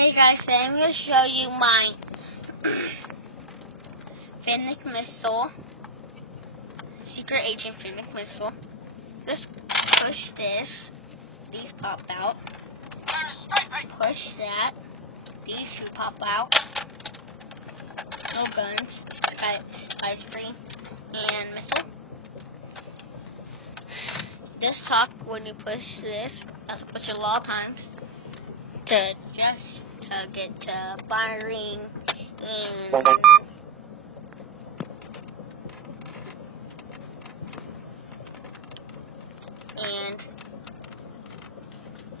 Hey guys, today I'm going to show you my Fennec missile, Secret Agent Fennec missile. Just push this, these pop out. Push that, these two pop out. No guns, ice cream, and missile. Just talk when you push this. That's push a lot of times to get to firing and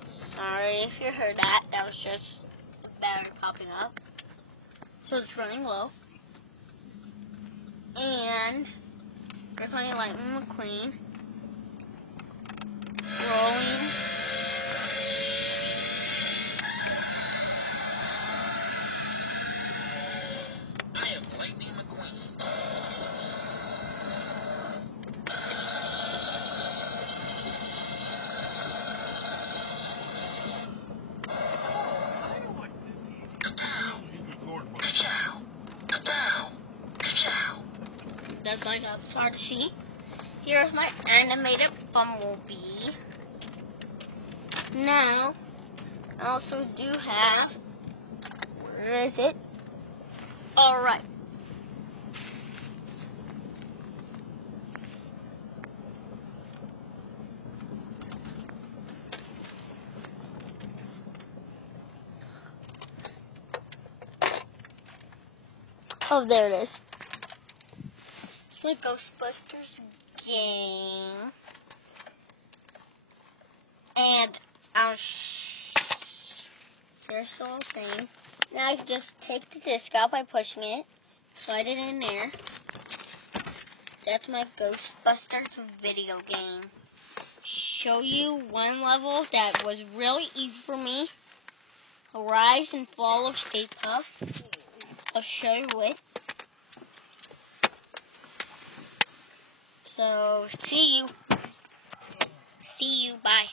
sorry if you heard that. That was just the battery popping up. So it's running low. And we're playing Lightning McQueen. Rolling. I am Lightning McQueen. That's like it's hard to see. Here's my animated bumblebee. Now, I also do have, where is it? Alright. Oh, there it is. The Ghostbusters game. And they're still the same. Now I can just take the disc out by pushing it, slide it in there. That's my Ghostbusters video game. Show you one level that was really easy for me. A rise and fall of Stay Puft. I'll show you it. So, see you. Bye.